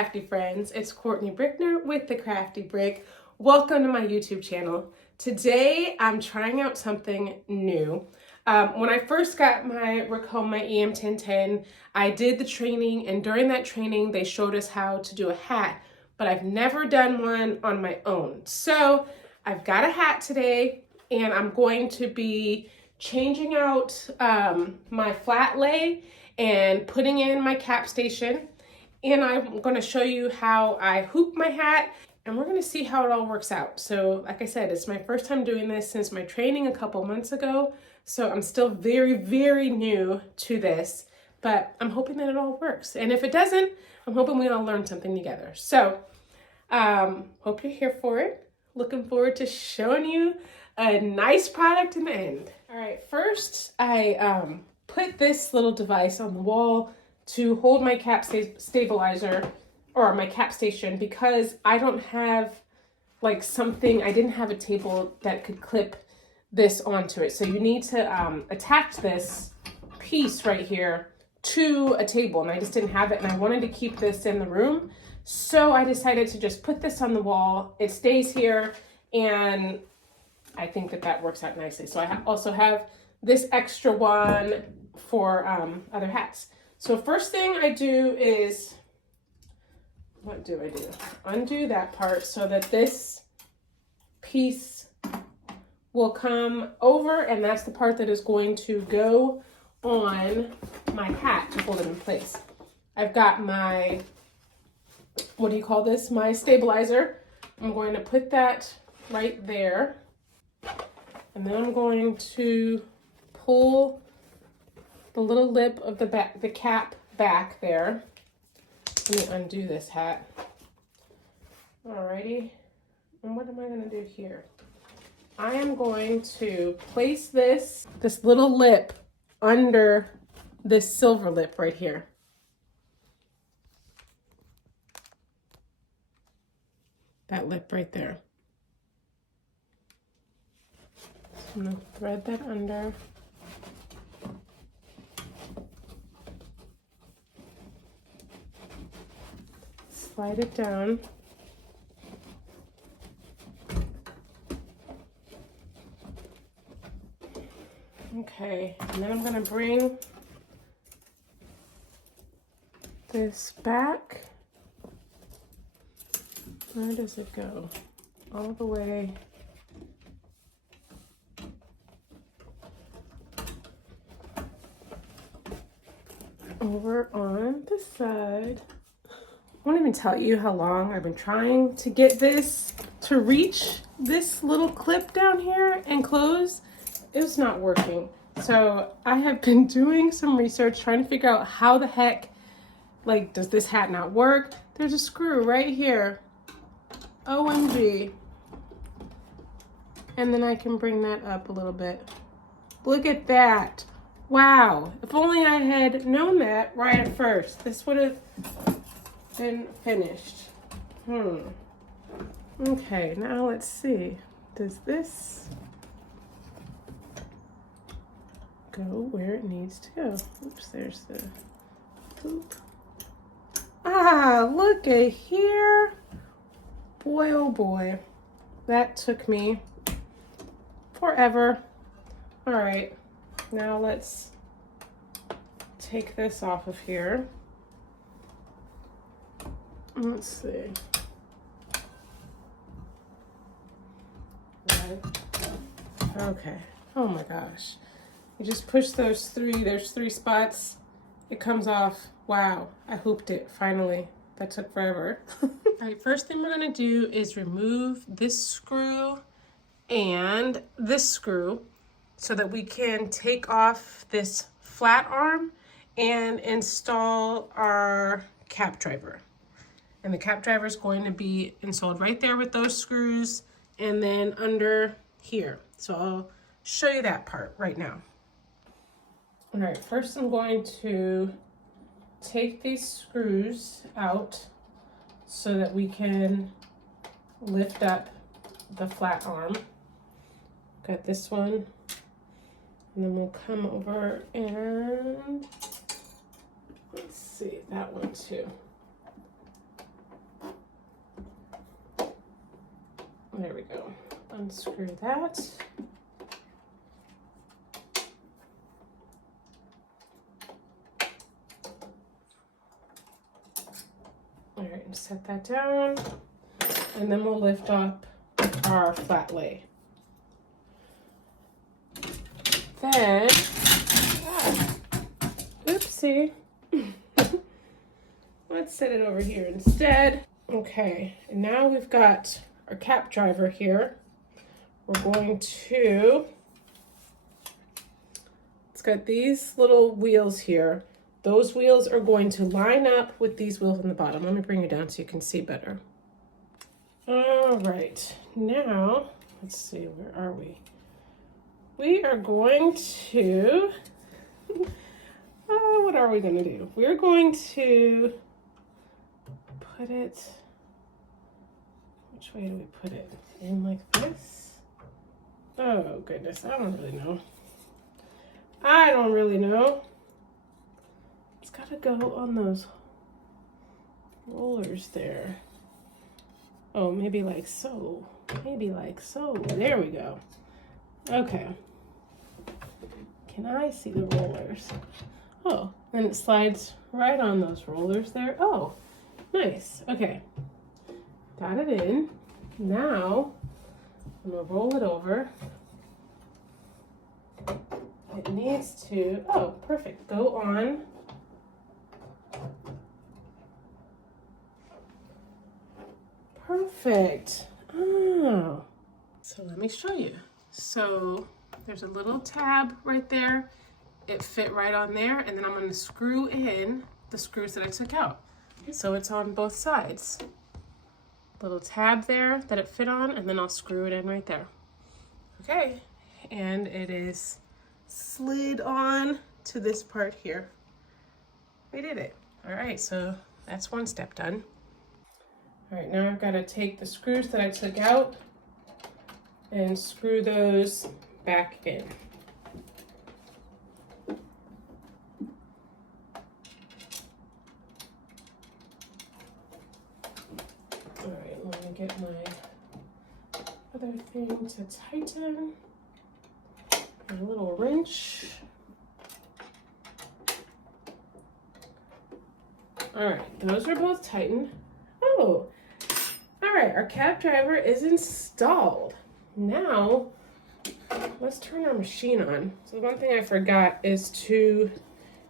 crafty friends, it's Courtney Brickner with the Crafty Brick. Welcome to my YouTube channel. Today I'm trying out something new. When I first got my EM1010, I did the training, and during that training they showed us how to do a hat, but I've never done one on my own. So I've got a hat today, and I'm going to be changing out my flat lay and putting in my cap station. And I'm going to show you how I hoop my hat, and we're going to see how it all works out. So like I said, it's my first time doing this since my training a couple months ago. So I'm still very, very new to this, but I'm hoping that it all works. And if it doesn't, I'm hoping we all learn something together. So hope you're here for it. Looking forward to showing you a nice product in the end. All right, first I put this little device on the wall to hold my cap stabilizer or my cap station, because I don't have like something, I didn't have a table that could clip this onto it. So you need to attach this piece right here to a table, and I just didn't have it, and I wanted to keep this in the room. So I decided to just put this on the wall. It stays here, and I think that that works out nicely. So I also have this extra one for other hats. So first thing I do is, what do I do? Undo that part so that this piece will come over, and that's the part that is going to go on my hat to hold it in place. I've got my, what do you call this? My stabilizer. I'm going to put that right there. And then I'm going to pull the little lip of the cap back there. Let me undo this hat. Alrighty. And what am I going to do here? I am going to place this little lip under this silver lip right here. That lip right there. So I'm going to thread that under. Slide it down. Okay, and then I'm going to bring this back. Where does it go? All the way over on this side. I won't even tell you how long I've been trying to get this to reach this little clip down here and close. It's not working. So I have been doing some research trying to figure out how the heck, like, does this hat not work? There's a screw right here. OMG. And then I can bring that up a little bit. Look at that. Wow. If only I had known that right at first. This would have been finished. Okay, now let's see. Does this go where it needs to go? Oops, there's the hoop. Ah, look at here. Boy, oh boy. That took me forever. All right, now let's take this off of here. Let's see. Right. Okay. Oh my gosh. You just push those three. There's 3 spots. It comes off. Wow. I hooped it finally. That took forever. All right. First thing we're going to do is remove this screw and this screw so that we can take off this flat arm and install our cap driver. And the cap driver is going to be installed right there with those screws and then under here. So I'll show you that part right now. All right, first I'm going to take these screws out so that we can lift up the flat arm. Got this one, and then we'll come over and let's see that one too. There we go. Unscrew that. All right, and set that down. And then we'll lift up our flat lay. Then, oopsie. Let's set it over here instead. Okay, and now we've got our cap driver here. We're going to, it's got these little wheels here. Those wheels are going to line up with these wheels on the bottom. Let me bring it down so you can see better. All right, now, let's see, where are we? We are going to, what are we gonna do? We're going to put it, which way do we put it? In like this? Oh goodness, I don't really know. I don't really know. It's gotta go on those rollers there. Oh, maybe like so. Maybe like so. There we go. Okay. Can I see the rollers? Oh, and it slides right on those rollers there. Oh, nice. Okay. Got it in. Now, I'm gonna roll it over. It needs to, oh, perfect. Go on. Perfect. Oh. So let me show you. So there's a little tab right there. It fit right on there, and then I'm going to screw in the screws that I took out. So it's on both sides. Little tab there that it fit on, and then I'll screw it in right there. Okay, and it is slid on to this part here. We did it. All right, so that's one step done. All right, now I've got to take the screws that I took out and screw those back in. All right, let me get my other thing to tighten. A little wrench. All right, those are both tightened. Oh, all right, our cap driver is installed. Now, let's turn our machine on. So the one thing I forgot is to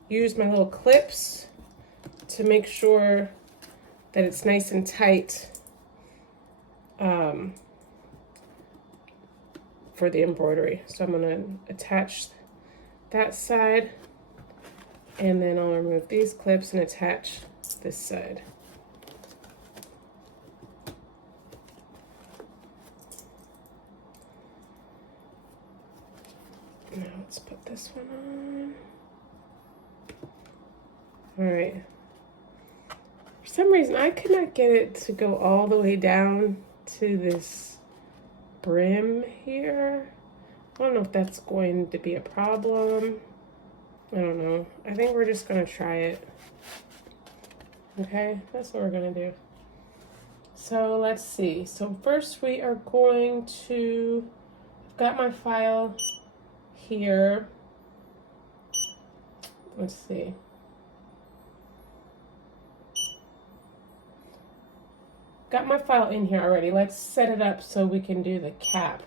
use my little clips to make sure that it's nice and tight for the embroidery. So I'm gonna attach that side, and then I'll remove these clips and attach this side. Now let's put this one on. All right. For some reason, I could not get it to go all the way down to this brim here. I don't know if that's going to be a problem. I don't know. I think we're just gonna try it. Okay, that's what we're gonna do. So let's see. So first we are going to, I've got my file here. Let's see. Got my file in here already. Let's set it up so we can do the cap.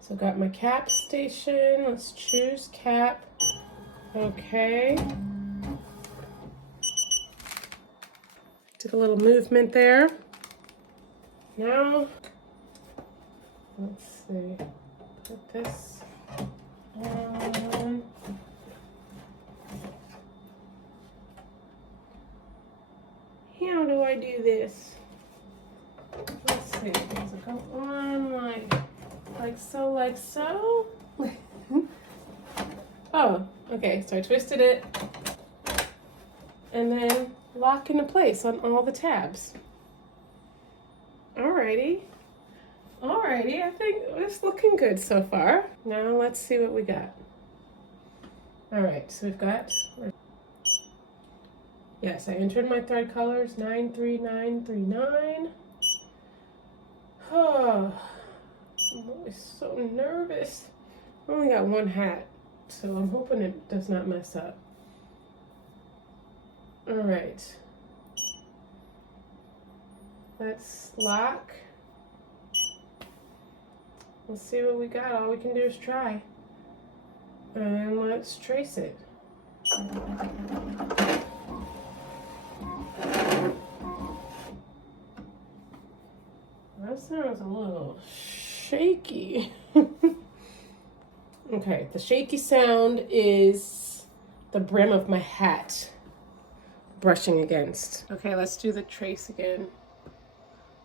So got my cap station. Let's choose cap. Okay. Did a little movement there. Now, let's see. Put this on. How do I do this? Let's see. Does it go on like so, like so? Oh, okay. So I twisted it and then lock into place on all the tabs. Alrighty. Alrighty, I think it's looking good so far. Now let's see what we got. Alright, so we've got, yes, I entered my thread colors, 93939. Oh, I'm always so nervous. I only got one hat, so I'm hoping it does not mess up. All right. Let's lock. Let's see what we got. All we can do is try. And let's trace it. That sounds a little shaky. Okay, the shaky sound is the brim of my hat brushing against. Okay, let's do the trace again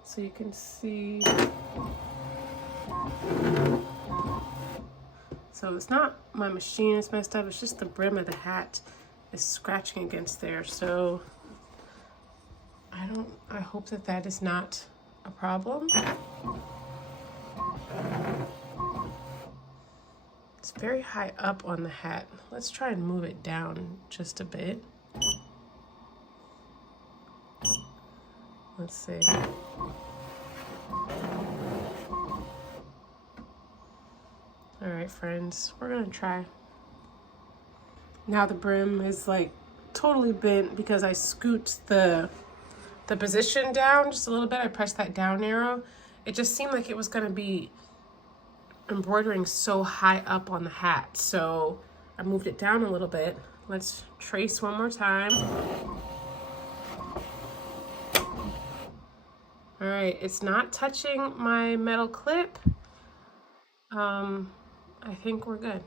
so you can see. So it's not my machine is messed up, it's just the brim of the hat is scratching against there. So I hope that that is not a problem. It's very high up on the hat. Let's try and move it down just a bit. Let's see. All right, friends, we're gonna try. Now the brim is like totally bent because I scoot the position down just a little bit. I pressed that down arrow. It just seemed like it was gonna be embroidering so high up on the hat. So I moved it down a little bit. Let's trace one more time. All right, it's not touching my metal clip. I think we're good.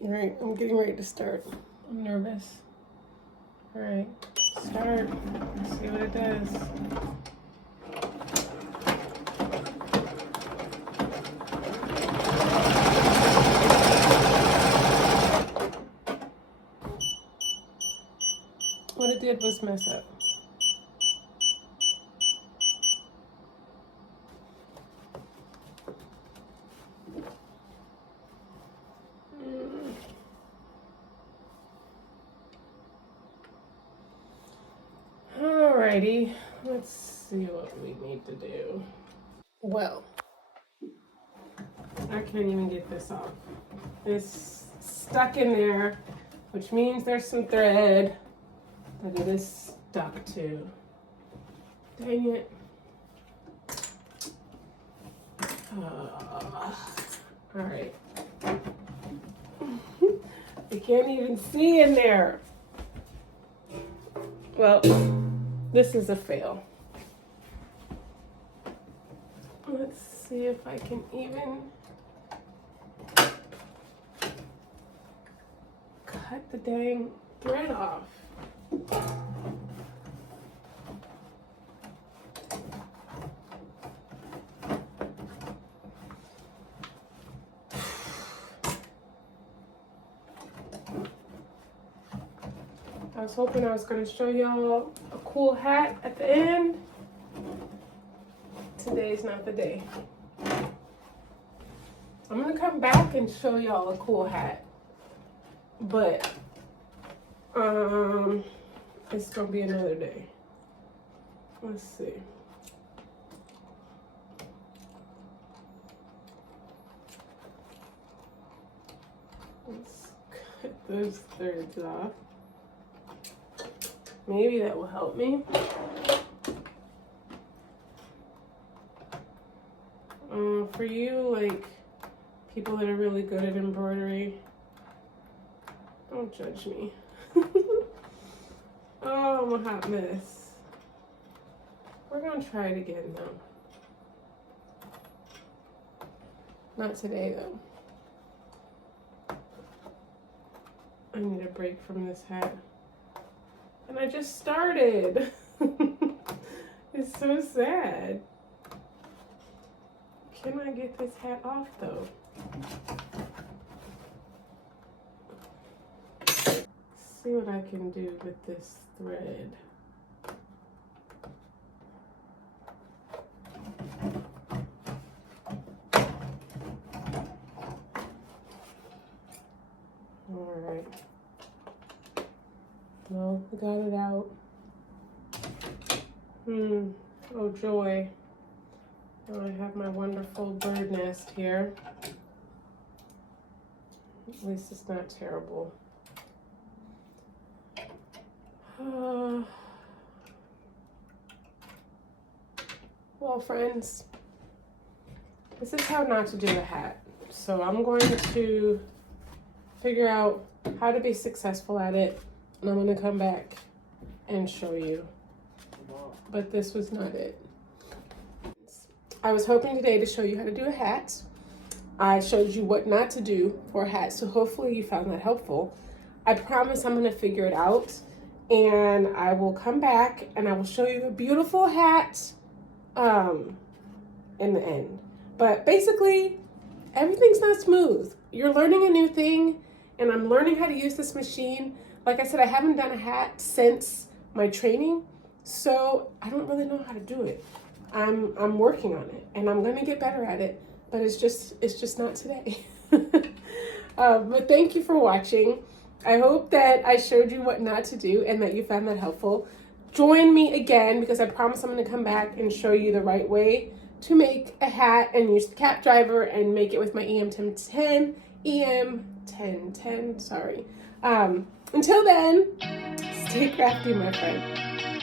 All right, I'm getting ready to start. I'm nervous. All right, start. Let's see what it does. What it did was mess up. Alrighty, let's see what we need to do. Well, I can't even get this off. It's stuck in there, which means there's some thread that it is stuck to. Dang it. Alright. I can't even see in there. Well, this is a fail. Let's see if I can even cut the dang thread off. I was hoping I was going to show y'all a cool hat at the end. Today's not the day. I'm going to come back and show y'all a cool hat. But it's going to be another day. Let's see. Let's cut those threads off. Maybe that will help me. For you, like, people that are really good at embroidery, don't judge me. Oh, I'm a hot mess. We're gonna try it again, though. Not today, though. I need a break from this hat. And I just started. It's so sad. Can I get this hat off though? Let's see what I can do with this thread. All right. Well, we got it out. Oh joy. Oh, I have my wonderful bird nest here. At least it's not terrible. Well, friends, this is how not to do a hat. So I'm going to figure out how to be successful at it, and I'm going to come back and show you. But this was not it. I was hoping today to show you how to do a hat. I showed you what not to do for a hat, so hopefully you found that helpful. I promise I'm going to figure it out, and I will come back and I will show you a beautiful hat in the end. But basically, everything's not smooth. You're learning a new thing, and I'm learning how to use this machine. Like I said, I haven't done a hat since my training, so I don't really know how to do it. I'm working on it, and I'm gonna get better at it, but it's just not today. But thank you for watching. I hope that I showed you what not to do and that you found that helpful. Join me again, because I promise I'm gonna come back and show you the right way to make a hat and use the cap driver and make it with my EM1010, sorry. Until then, stay crafty, my friend.